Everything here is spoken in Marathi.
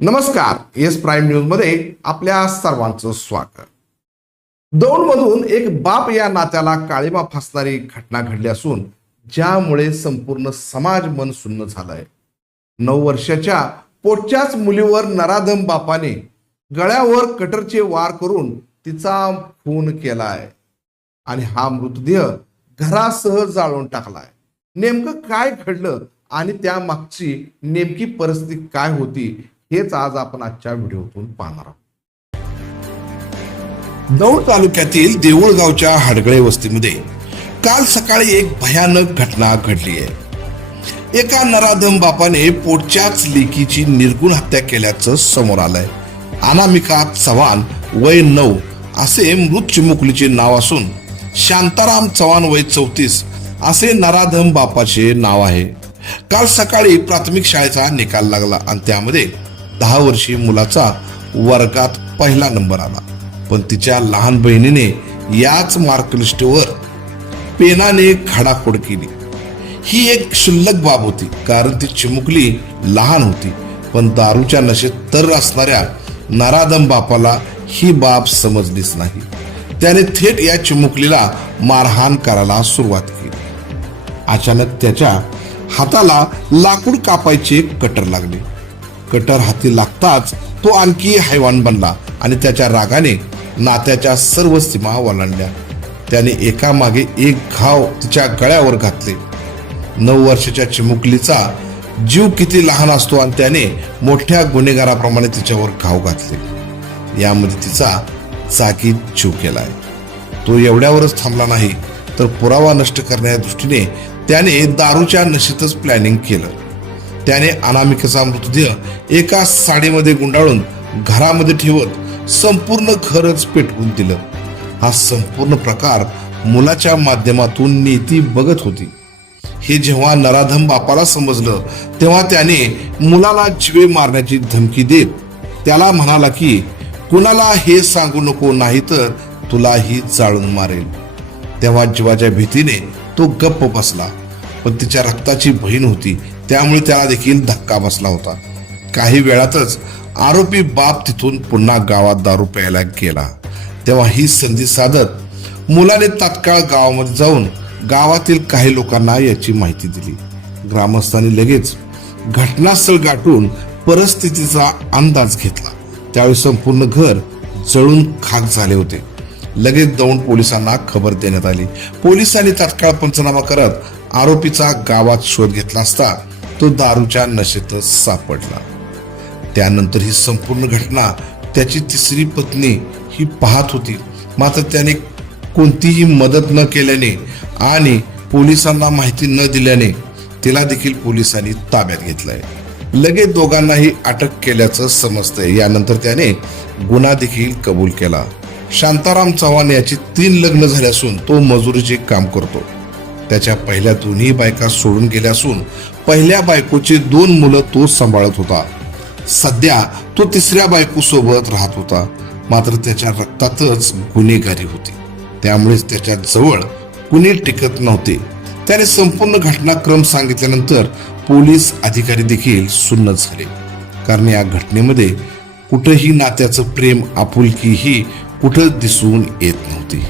नमस्कार. एस प्राईम न्यूज मध्ये आपल्या सर्वांचं स्वागत. दौंडमधून एक बाप या नात्याला काळीमा फासणारी घटना घडली असून ज्यामुळे संपूर्ण समाज मन सुन्न झालाय. 9 वर्षाच्या पोटच्याच मुलीवर नराधम बापाने गळ्यावर कटरचे वार करून तिचा खून केलाय आणि हा मृतदेह घरासह जाळून टाकलाय. नेमकं काय घडलं आणि त्या मागची नेमकी परिस्थिती काय होती हेच आज आपण आजच्या व्हिडिओतून पाहणार आहोत. दौंड तालुक्यातील देऊळगावच्या हडगळे वस्तीमध्ये काल सकाळी एक भयानक घटना घडली आहे. एका नराधम बापाने पोटच्याच लेकीची निर्गुण हत्या केल्याचं समोर आलंय. अनामिका चव्हाण वय 9 असे मृत चिमुकलीचे नाव असून शांताराम चव्हाण वय 34 असे नराधम बापाचे नाव आहे. काल सकाळी प्राथमिक शाळेचा निकाल लागला आणि त्यामध्ये 10 वर्षीय मुलाचा वर्गात पहिला नंबर आला. पण तिच्या लहान बहिणीने याच मार्कलिस्टवर पेनाने खडाखोड केली. ही एक क्षुल्लक बाब होती कारण ती चिमुकली लहान होती. पण दारूच्या नशेत तर असणाऱ्या नराधम बापाला ही बाब समजलीच नाही. त्याने थेट या चिमुकलीला मारहाण करायला सुरुवात केली. अचानक त्याच्या हाताला लाकूड कापायचे कटर लागले. कटर हाती लागताच तो आणखी हैवान बनला आणि त्याच्या रागाने नात्याच्या सर्व सीमा ओलांडल्या. त्याने एका मागे एक घाव तिच्या गळ्यावर घातले. 9 वर्षाच्या चिमुकलीचा जीव किती लहान असतो आणि त्याने मोठ्या गुन्हेगाराप्रमाणे तिच्यावर घाव घातले. यामध्ये तिचा जागीच जीव केलाय. तो एवढ्यावरच थांबला नाही तर पुरावा नष्ट करण्याच्या दृष्टीने त्याने दारूच्या नशेतच प्लॅनिंग केलं. त्याने अनामिकेचा मृतदेह एका साडीमध्ये गुंडाळून घरामध्ये ठेवत संपूर्ण घरच पेटवून दिलं. हा संपूर्ण प्रकार मुलाच्या माध्यमातून नीती बघत होती. हे जेव्हा नराधम बापाला समजलं तेव्हा त्याने मुलाला जीवे मारण्याची धमकी देत त्याला म्हणाला की कुणाला हे सांगू नको नाही तर तुलाही जाळून मारेल. तेव्हा जीवाच्या भीतीने तो गप्प बसला. पण तिच्या रक्ताची बहीण होती त्यामुळे त्याला देखील धक्का बसला होता. काही वेळातच आरोपी बाप तिथून पुन्हा गावात दारू प्यायला गेला. तेव्हा ही संधी साधत मुलाने तात्काळ गावामध्ये जाऊन गावातील काही लोकांना याची माहिती दिली. ग्रामस्थांनी लगेच घटनास्थळ गाठून परिस्थितीचा अंदाज घेतला. त्यावेळी संपूर्ण घर जळून खाक झाले होते. लगेच दौंड पोलिसांना खबर देण्यात आली. पोलिसांनी तात्काळ पंचनामा करत आरोपीचा गावात शोध घेतला असता तो दारूच्या नशेतच सापडला. त्यानंतर ही संपूर्ण घटना त्याची तिसरी पत्नी ही पाहत होती. मात्र त्याने कोणतीही मदत न केल्याने आणि पोलिसांना माहिती न दिल्याने तिला देखील पोलिसांनी ताब्यात घेतलंय. लगेच दोघांनाही अटक केल्याचं समजतंय. यानंतर त्याने गुन्हा देखील कबूल केला. शांताराम चव्हाण याची 3 लग्न झाले असून तो मजुरीचे काम करतो. त्याच्या पहिल्या 2 बायका सोडून गेल्या असून पहिल्या बायकोची 2 मुलं तो सांभाळत होता. सध्या तो 3ऱ्या बायको सोबत राहत होता. मात्र त्याच्या रक्तातच गुन्हेगारी होती त्यामुळेच त्याच्या जवळ कुणी टिकत नव्हते. त्याने संपूर्ण घटनाक्रम सांगितल्यानंतर पोलीस अधिकारी देखील सुन्न झाले. कारण या घटनेमध्ये कुठंही नात्याचं प्रेम आपुलकी ही कुठं दिसून येत नव्हती.